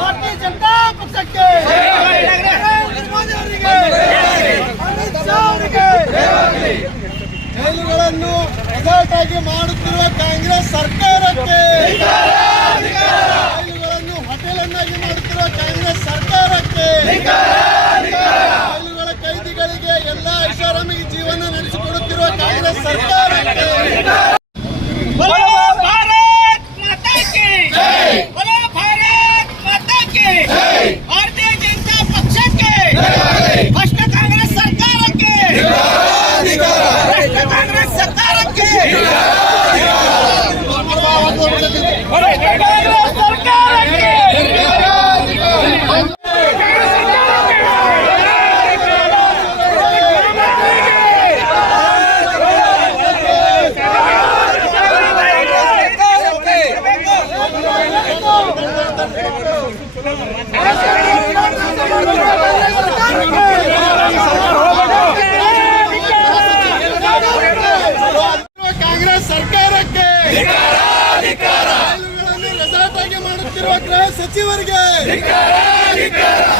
ಭಾರತೀಯ ಜನತಾ ಪಕ್ಷಕ್ಕೆ ಮೋದಿ ಅವರಿಗೆ ಅಮಿತ್ ಮಾಡುತ್ತಿರುವ ಕಾಂಗ್ರೆಸ್ ಸರ್ಕಾರಕ್ಕೆ ಜೈಲುಗಳನ್ನು ಹೋಟೆಲ್ ಅನ್ನಾಗಿ ಮಾಡುತ್ತಿರುವ ಕಾಂಗ್ರೆಸ್ ಸರ್ಕಾರಕ್ಕೆ ಜೈಲುಗಳ ಕೈದಿಗಳಿಗೆ ಎಲ್ಲ ಐಷಾರಾಮಿಗೆ ಜೀವನ ನಡೆಸಿಕೊಡುತ್ತಿರುವ ಕಾಂಗ್ರೆಸ್ ಸರ್ಕಾರಕ್ಕೆ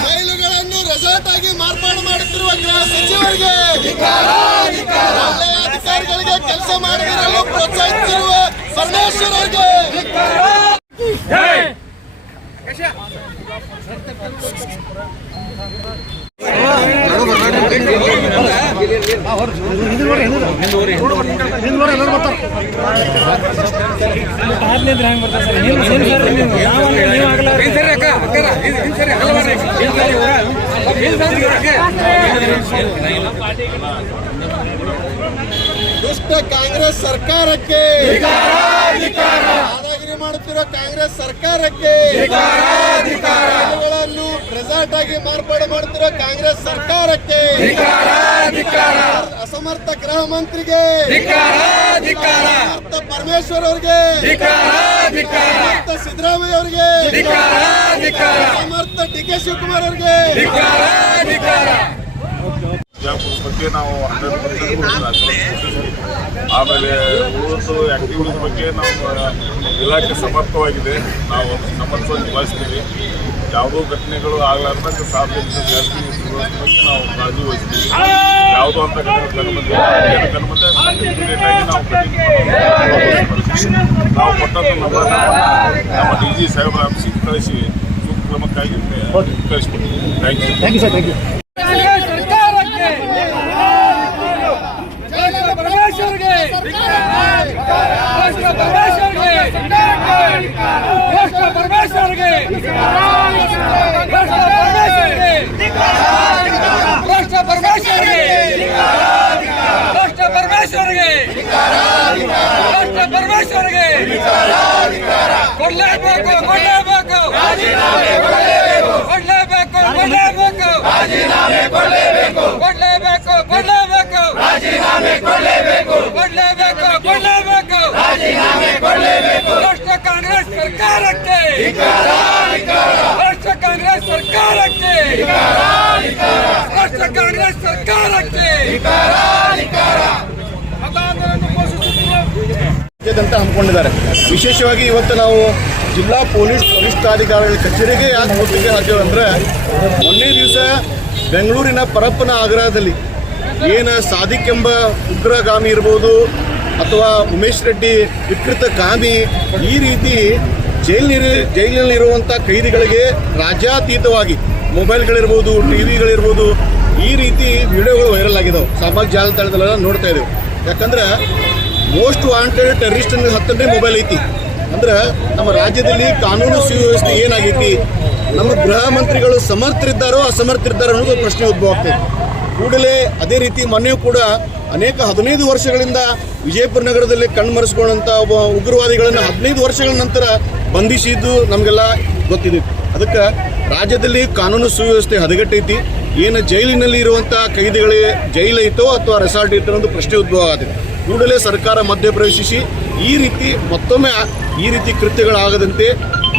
ಜೈಲುಗಳನ್ನು ರೆಸಾರ್ಟ್ ಆಗಿ ಮಾರ್ಪಾಡು ಮಾಡುತ್ತಿರುವ ಗೃಹ ಸಚಿವರಿಗೆ ಅಧಿಕಾರಿಗಳಿಗೆ ಕೆಲಸ ಮಾಡದಿರಲು ಪ್ರೋತ್ಸಾಹಿಸುತ್ತಿರುವ ಪರಮೇಶ್ವರ್ ಬರ್ತಾರೆ ದುಷ್ಟ ಕಾಂಗ್ರೆಸ್ ಸರ್ಕಾರಕ್ಕೆ. ದಾದಾಗಿರಿ ಮಾಡುತ್ತಿರೋ ಕಾಂಗ್ರೆಸ್ ಸರ್ಕಾರಕ್ಕೆ. ರೆಸಾರ್ಟ್ ಆಗಿ ಮಾರ್ಪಾಡು ಮಾಡುತ್ತಿರುವ ಕಾಂಗ್ರೆಸ್ ಸರ್ಕಾರಕ್ಕೆ. ಅಸಮರ್ಥ ಗೃಹ ಮಂತ್ರಿಗೆ. ಅಸಮರ್ಥ ಪರಮೇಶ್ವರ್ ಅವರಿಗೆ. ಅಸಮರ್ಥ ಸಿದ್ದರಾಮಯ್ಯ ಅವರಿಗೆ. ಅಸಮರ್ಥ ಡಿ ಕೆ ಶಿವಕುಮಾರ್ ಅವರಿಗೆ. ಬಗ್ಗೆ ನಾವು ಹಂಡ್ರೆಡ್ ಆಮೇಲೆ ಉಳಿದು ಆಕ್ಟಿವಿಟೀಸ್ ಬಗ್ಗೆ ನಾವು ಇಲಾಖೆ ಸಮರ್ಥವಾಗಿದೆ. ನಾವು ಸಮರ್ಥವಾಗಿ ನಿಭಾಯಿಸ್ತೀವಿ ಯಾವುದೋ ಘಟನೆಗಳು ಆಗಲಾರ್ದಂಗ ಸಾರ್ವಜನಿಕ ಜಾಸ್ತಿ ಬಗ್ಗೆ ನಾವು ಕಾಳಜಿ ವಹಿಸ್ತೀವಿ. ಯಾವುದೋ ಅಂತ immediate ಆಗಿ ನಾವು ನಾವು ಕೊಟ್ಟಂತ ನಂಬರ್ ನಮ್ಮ ಡಿ ಜಿ ಸಾಹೇಬರ ಆಫೀಸಿಗೆ ಕಳಿಸಿ. ಸೂಕ್ತ ಕ್ರಮಕ್ಕಾಗಿ ಕಳಿಸ್ಕೊಡ್ತೀವಿ. ಥ್ಯಾಂಕ್ ಯು ಪರಮೇಶ್ವರ್ಗೆ ಭ್ರಷ್ಟ ಪರಮೇಶ್ವರ್ಗೆ ಭ್ರಷ್ಟ ಪರಮೇಶ್ವರ್ಗೆ ಭ್ರಷ್ಟ ಪರಮೇಶ್ವರ್ಗೆ ಕೊಡ್ಲೇಬೇಕು ಕೊಡ್ಲೇಬೇಕು ಕೊಡ್ಲೇಬೇಕು ಕೊಡ್ಲೇಬೇಕು ಕೊಡ್ಲೇಬೇಕು ಕೊಡ್ಲೇಬೇಕು ಕೊಡ್ಲೇಬೇಕು ಕೊಡ್ಲೇಬೇಕು ಭ್ರಷ್ಟ ಕಾಂಗ್ರೆಸ್ ಸರ್ಕಾರಕ್ಕೆ. ರಾಷ್ಟ್ರ ಕಾಂಗ್ರೆಸ್ ಸರ್ಕಾರಕ್ಕೆ. ರಾಷ್ಟ್ರ ಕಾಂಗ್ರೆಸ್ ಸರ್ಕಾರಕ್ಕೆ. ಅಂತ ಹಮ್ಮಿಕೊಂಡಿದ್ದಾರೆ. ವಿಶೇಷವಾಗಿ ಇವತ್ತು ನಾವು ಜಿಲ್ಲಾ ಪೊಲೀಸ್ ವರಿಷ್ಠಾಧಿಕಾರಿಗಳ ಕಚೇರಿಗೆ ಯಾಕೆ ಹೋಗ್ಲಿಕ್ಕೆ ಅಂದರೆ, ಮೊನ್ನೆ ದಿವಸ ಬೆಂಗಳೂರಿನ ಪರಪ್ಪನ ಆಗ್ರಹದಲ್ಲಿ ಏನು ಸಾದಿಕ್ ಎಂಬ ಉಗ್ರಗಾಮಿ ಇರ್ಬೋದು ಅಥವಾ ಉಮೇಶ್ ರೆಡ್ಡಿ ವಿಕೃತ ಕಾಮಿ ಈ ರೀತಿ ಜೈಲಿನಲ್ಲಿ ಜೈಲಿನಲ್ಲಿರುವಂಥ ಕೈದಿಗಳಿಗೆ ರಾಜ್ಯಾತೀತವಾಗಿ ಮೊಬೈಲ್ಗಳಿರ್ಬೋದು ಟಿ ವಿಗಳಿರ್ಬೋದು ಈ ರೀತಿ ವಿಡಿಯೋಗಳು ವೈರಲ್ ಆಗಿದಾವೆ. ಸಾಮಾಜಿಕ ಜಾಲತಾಣದಲ್ಲೆಲ್ಲ ನೋಡ್ತಾ ಇದ್ದೇವೆ. ಯಾಕಂದ್ರೆ ಮೋಸ್ಟ್ ವಾಂಟೆಡ್ ಟೆರರಿಸ್ಟ್ ಹತ್ತನೇ ಮೊಬೈಲ್ ಐತಿ. ಅಂದ್ರೆ ನಮ್ಮ ರಾಜ್ಯದಲ್ಲಿ ಕಾನೂನು ಸುವ್ಯವಸ್ಥೆ ಏನಾಗೈತಿ, ನಮ್ಮ ಗೃಹ ಮಂತ್ರಿಗಳು ಸಮರ್ಥರಿದ್ದಾರೋ ಅಸಮರ್ಥರಿದ್ದಾರೋ ಅನ್ನೋದು ಪ್ರಶ್ನೆ ಉದ್ಭವ ಆಗ್ತೈತಿ. ಕೂಡಲೇ ಅದೇ ರೀತಿ ಮೊನ್ನೆಯೂ ಕೂಡ ಅನೇಕ ಹದಿನೈದು ವರ್ಷಗಳಿಂದ ವಿಜಯಪುರ ನಗರದಲ್ಲಿ ಕಣ್ಮರೆಸ್ಕೊಂಡಂಥ ಒಬ್ಬ ಉಗ್ರವಾದಿಗಳನ್ನು ಹದಿನೈದು ವರ್ಷಗಳ ನಂತರ ಬಂಧಿಸಿದ್ದು ನಮಗೆಲ್ಲ ಗೊತ್ತಿದೆ. ಅದಕ್ಕೆ ರಾಜ್ಯದಲ್ಲಿ ಕಾನೂನು ಸುವ್ಯವಸ್ಥೆ ಹದಗೆಟ್ಟೈತಿ. ಏನು ಜೈಲಿನಲ್ಲಿ ಇರುವಂಥ ಕೈದಿಗಳಿಗೆ ಜೈಲೈತೋ ಅಥವಾ ರೆಸಾರ್ಟ್ ಐತೋ ಅನ್ನೋದು ಪ್ರಶ್ನೆ ಉದ್ಭವ ಆಗಿದೆ. ಕೂಡಲೇ ಸರ್ಕಾರ ಮಧ್ಯಪ್ರವೇಶಿಸಿ ಈ ರೀತಿ ಮತ್ತೊಮ್ಮೆ ಈ ರೀತಿ ಕೃತ್ಯಗಳಾಗದಂತೆ,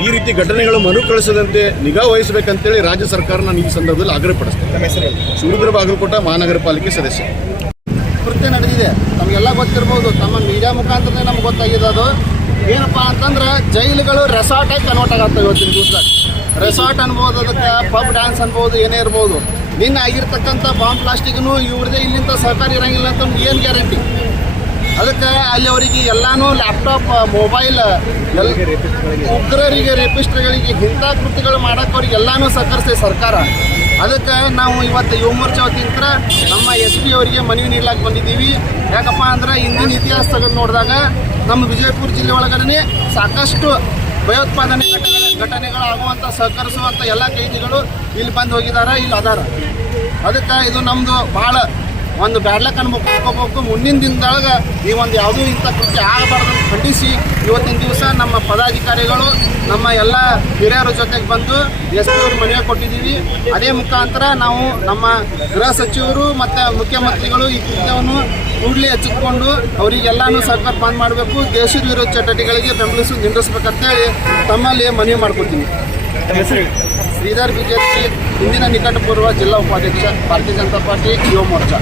ಈ ರೀತಿ ಘಟನೆಗಳು ಮರುಕಳಿಸದಂತೆ ನಿಗಾ ವಹಿಸಬೇಕಂತೇಳಿ ರಾಜ್ಯ ಸರ್ಕಾರ ನಾನು ಈ ಸಂದರ್ಭದಲ್ಲಿ ಆಗ್ರಹಪಡಿಸ್ತೇನೆ ಶಿವರುದ್ರ ಬಾಗಲಕೋಟ ಮಹಾನಗರ ಪಾಲಿಕೆ ಸದಸ್ಯ. ಕೃತ್ಯ ನಡೆದಿದೆ. ನಮಗೆಲ್ಲ ಗೊತ್ತಿರ್ಬೋದು. ತಮ್ಮ ಮೀಡಿಯಾ ಮುಖಾಂತರನೇ ನಮ್ಗೆ ಗೊತ್ತಾಗಿದೆ ಅದು. ಏನಪ್ಪ ಅಂತಂದ್ರೆ ಜೈಲುಗಳು ರೆಸಾರ್ಟ್ ಆಗಿ ಕನ್ವರ್ಟ್ ಆಗತ್ತವೆ ಇವತ್ತಿನ ದಿವಸದಾಗ. ರೆಸಾರ್ಟ್ ಅನ್ಬೋದು, ಅದಕ್ಕೆ ಪಬ್ ಡ್ಯಾನ್ಸ್ ಅನ್ಬೋದು, ಏನೇ ಇರ್ಬೋದು. ನಿನ್ನೆ ಆಗಿರ್ತಕ್ಕಂಥ ಬಾಂಬ್ ಪ್ಲಾಸ್ಟಿಕ್ನು ಇವ್ರದೇ ಇಲ್ಲಿಂದ ಸಹಕಾರ ಇರಂಗಿಲ್ಲ ಅಂತ ಏನು ಗ್ಯಾರಂಟಿ ಅದಕ್ಕೆ ಅಲ್ಲಿ ಅವರಿಗೆ ಎಲ್ಲಾನು ಲ್ಯಾಪ್ಟಾಪ್ ಮೊಬೈಲ್ ಉಗ್ರರಿಗೆ ರೇಪಿಸ್ಟ್ಗಳಿಗೆ ಇಂಥ ಕೃತ್ಯಗಳು ಮಾಡೋಕೆ ಅವ್ರಿಗೆ ಎಲ್ಲಾನು ಸರ್ಕಾರ. ಅದಕ್ಕೆ ನಾವು ಇವತ್ತು ಯುವ ಮೋರ್ಚಾ ವತಿಯಿಂದ ನಮ್ಮ ಅವರಿಗೆ ಮನವಿ ನೀಡಲಾಕ ಬಂದಿದ್ದೀವಿ. ಯಾಕಪ್ಪ ಅಂದ್ರೆ ಇಂದಿನ ಇತಿಹಾಸ ತೆಗೆದು ನೋಡಿದಾಗ ನಮ್ಮ ವಿಜಯಪುರ ಜಿಲ್ಲೆ ಒಳಗಡೆ ಸಾಕಷ್ಟು ಭಯೋತ್ಪಾದನೆ ಘಟನೆ ಘಟನೆಗಳಾಗುವಂಥ ಸಹಕರಿಸುವಂಥ ಎಲ್ಲ ಕೈದಿಗಳು ಇಲ್ಲಿ ಬಂದು ಹೋಗಿದ್ದಾರೆ, ಇಲ್ಲಿ ಅದಾರ. ಅದಕ್ಕೆ ಇದು ನಮ್ಮದು ಭಾಳ ಒಂದು ಬ್ಯಾಡ್ಲಕ್ ಅನ್ಬೇಕು ಮುಂದಿನ ದಿನದೊಳಗೆ ಈ ಒಂದು ಯಾವುದೂ ಇಂಥ ಕೃತ್ಯ ಆಗಬಾರ್ದು ಅಂತ ಖಂಡಿಸಿ. ಇವತ್ತಿನ ದಿವಸ ನಮ್ಮ ಪದಾಧಿಕಾರಿಗಳು ನಮ್ಮ ಎಲ್ಲ ಹಿರಿಯರ ಜೊತೆಗೆ ಬಂದು ಎಸ್ ಪಿ ಅವರು ಮನವಿ ಕೊಟ್ಟಿದ್ದೀವಿ. ಅದೇ ಮುಖಾಂತರ ನಾವು ನಮ್ಮ ಗೃಹ ಸಚಿವರು ಮತ್ತು ಮುಖ್ಯಮಂತ್ರಿಗಳು ಈ ಕೃತ್ಯವನ್ನು ಕೂಡಲೇ ಎಚ್ಚೆತ್ಕೊಂಡು ಅವರಿಗೆಲ್ಲಾನು ಸರ್ಕಾರ ಬಂದ್ ಮಾಡಬೇಕು. ದೇಶದ ವಿರೋಧ ಚಟುವಟಿಕೆಗಳಿಗೆ ಬೆಂಬಲಿಸಿ ನಿಂದಿಸ್ಬೇಕಂತೇಳಿ ತಮ್ಮಲ್ಲಿ ಮನವಿ ಮಾಡ್ಕೊತೀನಿ ಶ್ರೀಧರ್ ಬಿಜೆಪಿ ಇಂದಿನ ನಿಕಟಪೂರ್ವ ಜಿಲ್ಲಾ ಉಪಾಧ್ಯಕ್ಷ ಭಾರತೀಯ ಜನತಾ ಪಾರ್ಟಿ ಯುವ ಮೋರ್ಚಾ.